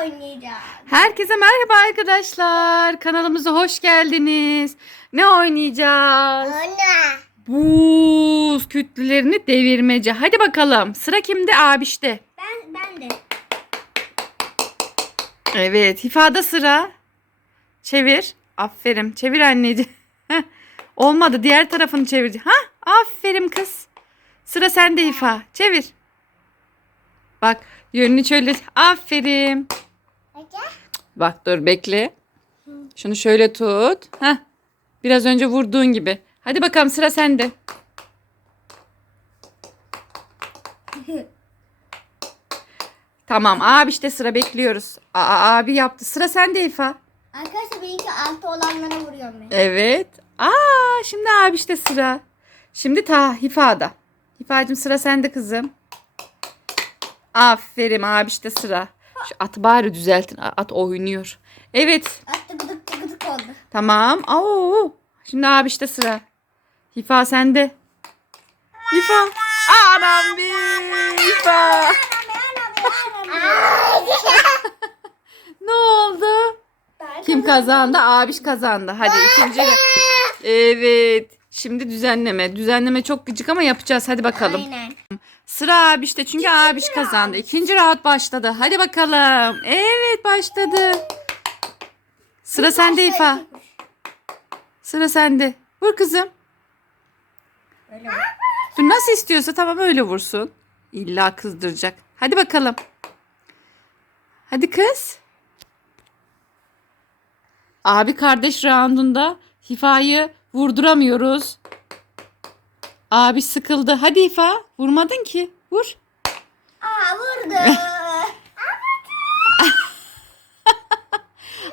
oynayacağız. Herkese merhaba arkadaşlar. Kanalımıza hoş geldiniz. Ne oynayacağız? Ana. Buz kütlelerini devirmece. Hadi bakalım. Sıra kimde? Abişte. Ben, ben de. Evet. Hifada sıra. Çevir. Aferin. Çevir anneciğim. Heh. Olmadı. Diğer tarafını çevir. Ha? Aferin kız. Sıra sende Hifa. Çevir. Bak yönünü şöyle. Aferin. Bak dur bekle. Şunu şöyle tut. Heh. Biraz önce vurduğun gibi. Hadi bakalım sıra sende. Tamam abi işte sıra bekliyoruz. Aa, abi yaptı. Sıra sende İfa. Arkadaşlar benimki altı olanlara vuruyorum ben. Evet. Aa şimdi abi işte sıra. Şimdi ta Hifa'da. Hifa'cığım sıra sende kızım. Aferin abi işte sıra. Şu atı bari düzeltin. At oynuyor. Evet. Attı gıdık gıdık oldu. Tamam. Oo. Şimdi abi işte sıra. Hifa sende. Hifa. Anam bir Hifa. Ne oldu? Kim kazandı? Abiş kazandı. Hadi ikinci. Evet. Şimdi düzenleme. Düzenleme çok gıcık ama yapacağız. Hadi bakalım. Aynen. Sıra abişte çünkü abiş kazandı. İkinci round başladı. Hadi bakalım. Evet başladı. Sıra sende İfa. Sıra sende. Vur kızım. Öyle? Dur nasıl istiyorsa tamam öyle vursun. İlla kızdıracak. Hadi bakalım. Hadi kız. Abi kardeş roundunda Hifa'yı vurduramıyoruz. Abi sıkıldı. Hadi Hifa. Vurmadın ki. Vur. Aa vurdu.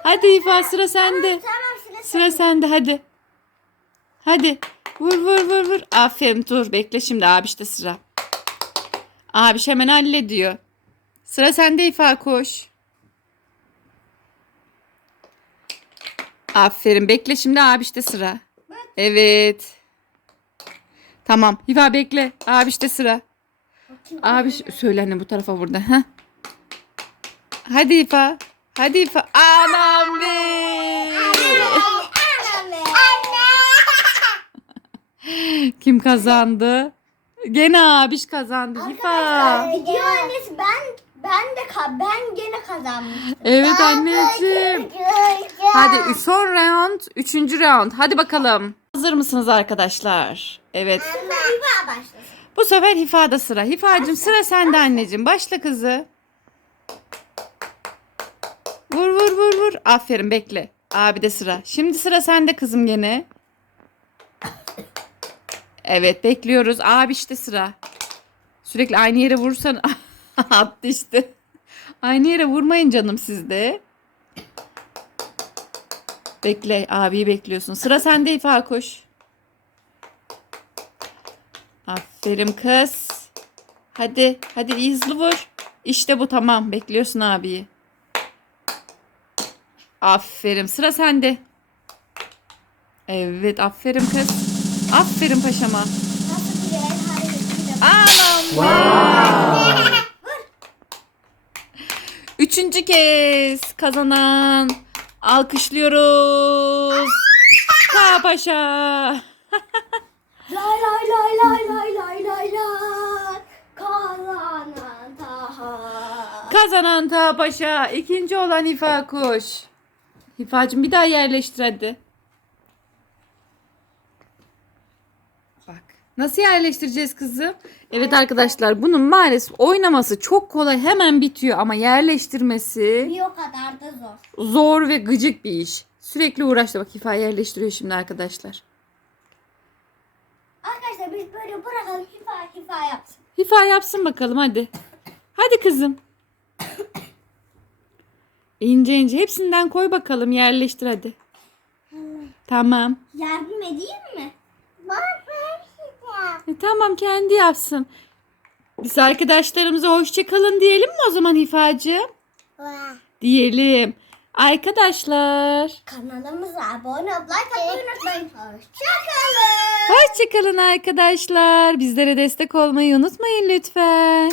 Hadi Hifa sıra sende. tamam sıra Sıra sende hadi. Hadi. Vur vur vur vur. Aferin dur bekle şimdi abi işte sıra. Abi hemen hallediyor. Sıra sende İfa koş. Aferin bekle şimdi abi işte sıra. Evet. Tamam İfa bekle. Abi işte sıra. Abi söyle anne bu tarafa burada. Heh. Hadi İfa. Hadi İfa. Anam be. Kim kazandı? Gene abiş kazandı. Hifa. Video annesi ben ben de ka- ben gene kazanmıştım. Evet anneciğim. Hadi son round. Üçüncü round. Hadi bakalım. Hazır mısınız arkadaşlar? Evet. Başlasın. Bu sefer Hifa'da sıra. Hifa'cığım sıra sende anneciğim. Başla kızı. Vur vur vur vur. Aferin bekle. Abi de sıra. Şimdi sıra sende kızım gene. Evet bekliyoruz. Abi işte sıra. Sürekli aynı yere vursan attı işte. Aynı yere vurmayın canım sizde. Bekle abiyi bekliyorsun. Sıra sende İfa koş. Aferin kız. Hadi hadi hızlı vur. İşte bu tamam. Bekliyorsun abiyi. Aferin sıra sende. Evet aferin kız. Aferin paşama. Hareketiyle Anam. Üçüncü kez kazanan alkışlıyoruz. Ta paşa. Lay lay lay lay lay lay lay lay Kazanan Taha Kazanan Ta paşa. İkinci olan Hifa kuş. Hifacığım bir daha yerleştir hadi. Nasıl yerleştireceğiz kızım? Evet arkadaşlar bunun maalesef oynaması çok kolay hemen bitiyor ama yerleştirmesi Bir o kadar da zor zor ve gıcık bir iş. Sürekli uğraştı bak Hifa yerleştiriyor şimdi arkadaşlar. Arkadaşlar biz böyle bırakalım hifa hifa yapsın Hifa yapsın bakalım hadi. Hadi kızım. İnce ince hepsinden koy bakalım yerleştir hadi. Tamam. Yardım edeyim E, tamam kendi yapsın. Biz arkadaşlarımıza hoşça kalın diyelim mi o zaman Hifacığım? Diyelim. Arkadaşlar. Kanalımıza abone olup like atmayı unutmayın. Hoşçakalın. Hoşça kalın arkadaşlar. Bizlere destek olmayı unutmayın lütfen.